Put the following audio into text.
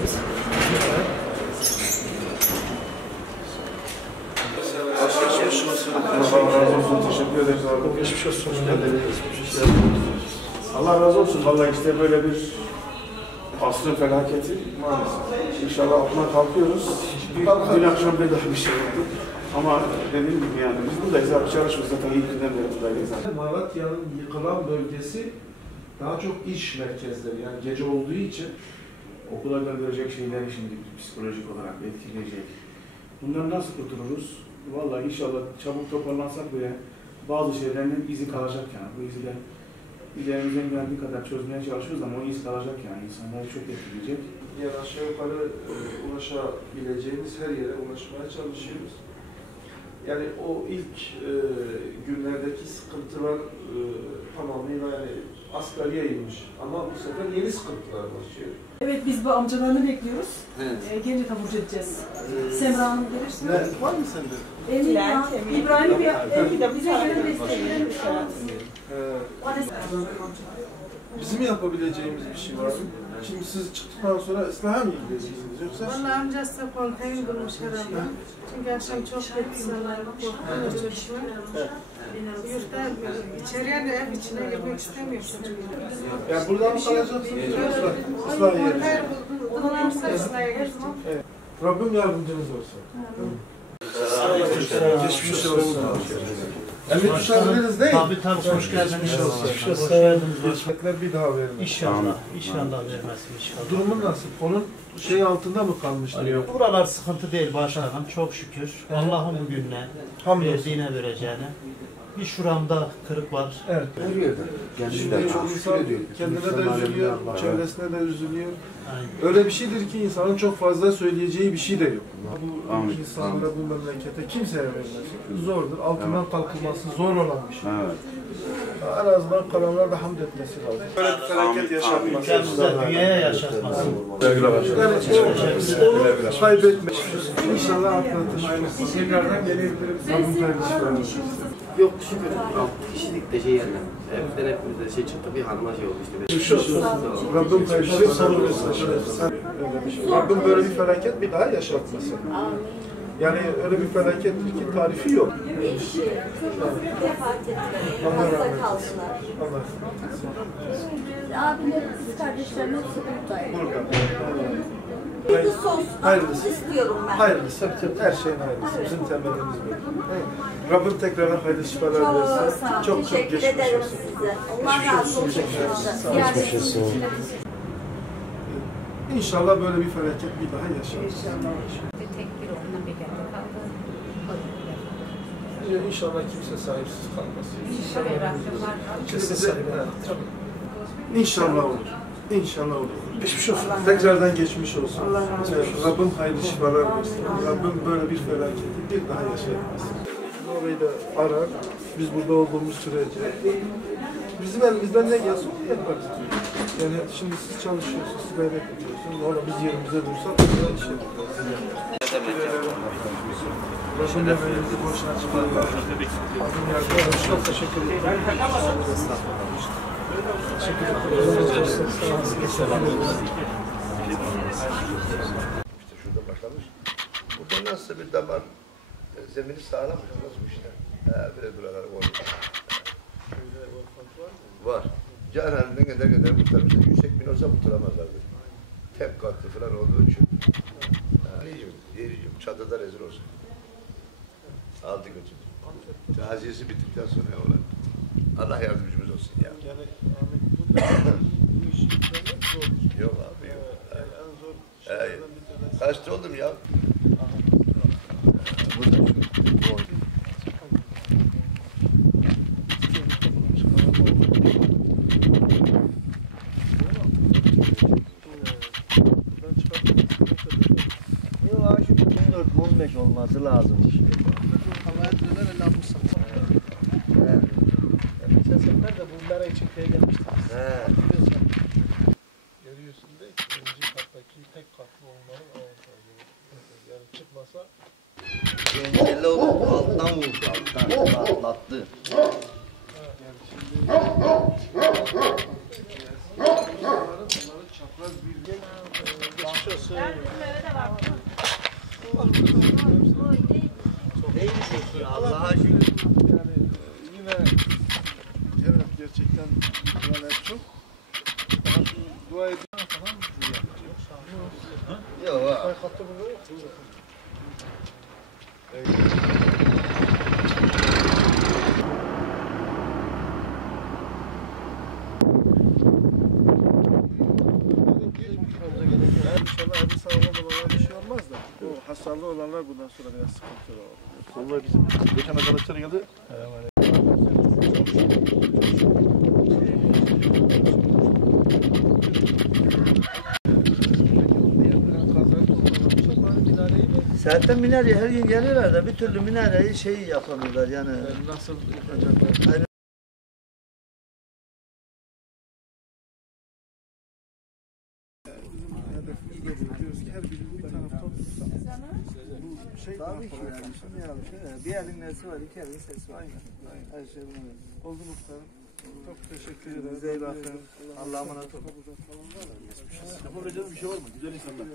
geldiniz. Geçmiş olsun. Allah razı olsun. Teşekkür ederiz abi. Geçmiş olsun. Allah razı olsun. Vallahi işte böyle bir asrın felaketi maalesef. İnşallah altından kalkıyoruz. Dün akşam bir daha bir şey oldu. Ama dediğim gibi yani biz buradayız abi. Çalışıyoruz zaten ilk günden beri buradayız. Malatya'nın yıkılan bölgesi daha çok iş merkezleri. Yani gece olduğu için Okula gönderecek şeyleri şimdi psikolojik olarak etkileyecek. Bundan nasıl kurtuluruz? Vallahi inşallah çabuk toparlansak bile bazı şeylerin izi kalacak yani. Bu izi de üzerimizden geldiği kadar çözmeye çalışıyoruz ama o iz kalacak yani. İnsanları çok etkileyecek. yani aşağı yukarı ulaşabileceğimiz her yere ulaşmaya çalışıyoruz. Yani o ilk günlerdeki sıkıntılar tamamıyla yani asgariye inmiş. Ama bu sefer yeni sıkıntılar başlıyor. Evet, biz bu amcalarını bekliyoruz. Evet. Gelince taburcu edeceğiz. Semra Hanım gelirse. Ne? Var mı sende? İbrahim bize göre desteklerini Bizim yapabileceğimiz bir şey var mı? Şimdi siz çıktıktan sonra İsmail'e mi gideceksiniz yoksa? Vallahi amcası da korkayım bulmuş herhalde. Çünkü akşam çok bekliyorlar, korkuyor çocuklar. Yurtta içeriye de ev içine girmek istemiyor çocuklar. Yani burada mı kalacaksınız yoksa İsmail'e yerine? Bunlarsa İsmail'e girsin. Evet. Rabbim yardımcınız olsun. Geçmiş olsun. Emir düşebiliriz değil mi? Tabii hoş geldiniz. Hoş geldiniz. Bir daha verin. İnşallah. İnşallah vermezsin inşallah. Durumun nasıl? Onun altında mı kalmıştı? Yok. Buralar sıkıntı değil başkanım. Çok şükür. Allah'ın bugününe verdiğine vereceğine. Bir şuramda kırık var. Evet. Şimdi insan kendine de üzülüyor, çevresine de üzülüyor. Aynen. Öyle bir şeydir ki insanın çok fazla söyleyeceği bir şey de yok. Bu insanlara, bu memlekete kimseye vermez. Zordur. Altından kalkılması zor olan bir şey. Evet. En azından kalanlar da hamd etmesi lazım. Böyle bir felaket yaşatması. Ülkemizde dünyaya yaşatması. O kaybetmek. İnşallah atlatır. Tekrardan gelebilirim. Yok şükür 6 kişilik de şey yani. Hepimizde şey çıktı, bir hanıma şey oldu işte. Rabbim kardeşim sabır versin. Rabbim böyle bir felaket bir daha yaşatmasın. Yani öyle bir felakettir ki tarifi yok. Eşi, kızı vefat ettiler. Hasta kaldılar. Abilerim, kız kardeşlerim hepsi buradaydı. Hayırlısı olsun. Hayırlısı istiyorum ben. Hayırlısı. Her şeyin hayırlısı. Bizim temelimiz bu. Rabbim tekrardan hayırlı şifalar versin. Çok teşekkür ederim size. Allah razı olsun. İnşallah böyle bir felaket bir daha yaşamayız. Tek bir oğluna bir geldi kaldı. İnşallah kimse sahipsiz kalmasın. İnşallah. İnşallah olur. İnşallah olur. Geçmiş olsun. Tekrardan geçmiş olsun. Rabbim hayırlı şifalar versin. Rabbim böyle bir felaketi bir daha yaşayamazsın. Orayı da arar. Biz burada olduğumuz sürece bizim elimizden ne gelse onu yaparız. Yani şimdi siz çalışıyorsunuz, siz gayret ediyorsunuz. Valla biz yerimizde dursak güzel iş yapacağız. Rabbim emeğinizi boşuna çıkarmıyor. Rabbim yardımcı olsun. Çok teşekkür ederim. Teşekkür ederim. İşte şurada başlamış. Burada nasıl bir damar zemini sağlam nasıl bu işler? Böyle buralar olmuş. Var. Canan'dan kadar kurtarmışlar. Yüksek bin olsa kurtaramazlardı. Tek katlı falan olduğu için. Diyeceğim, çatıda rezil olsun. Aldı götürdü. Taziyesi bittikten sonra olan. Allah yardımcımız olsun ya. Yani bu işi bitirmek zor. Yok abi yok. En zor şeylerden bir tanesi. Kaçta oldum ya? Burada şu. Yok abi şimdi 14-15 olması lazım. Havaya döner el almışsın. Geçen sefer de bunlara için köye gelmiştik. Görüyorsun değil mi? Birinci kattaki tek katlı olmanın avantajı. Yani çıkmasa... Yengeli alttan vurdu, alttan atlattı. Onların çapraz bir geçmiş olsun. Allah'a şükür. Yani yine evet gerçekten dualar çok. Dua edin falan Yok. hatta burada yok. İnşallah hadi sağlam olanlar bir şey olmaz da. O hasarlı olanlar bundan sonra biraz sıkıntılı olur. Vallahi bizim geçen arkadaşlar geldi. Zaten minare her gün geliyorlar da bir türlü minareyi yapamıyorlar yani. Nasıl yapacaklar? Hedefimiz de bu. Diyoruz ki her biri bir tarafta otursa bu şey Tabii ki yani. Şimdi yani bir elin nesi var, iki elin sesi var. Her şey bunun. oldu muhtarım. Çok teşekkür ederiz. Bize iyi bakın. Allah'a emanet olun. Yapabileceğiniz bir şey var mı? Güzel insanlar.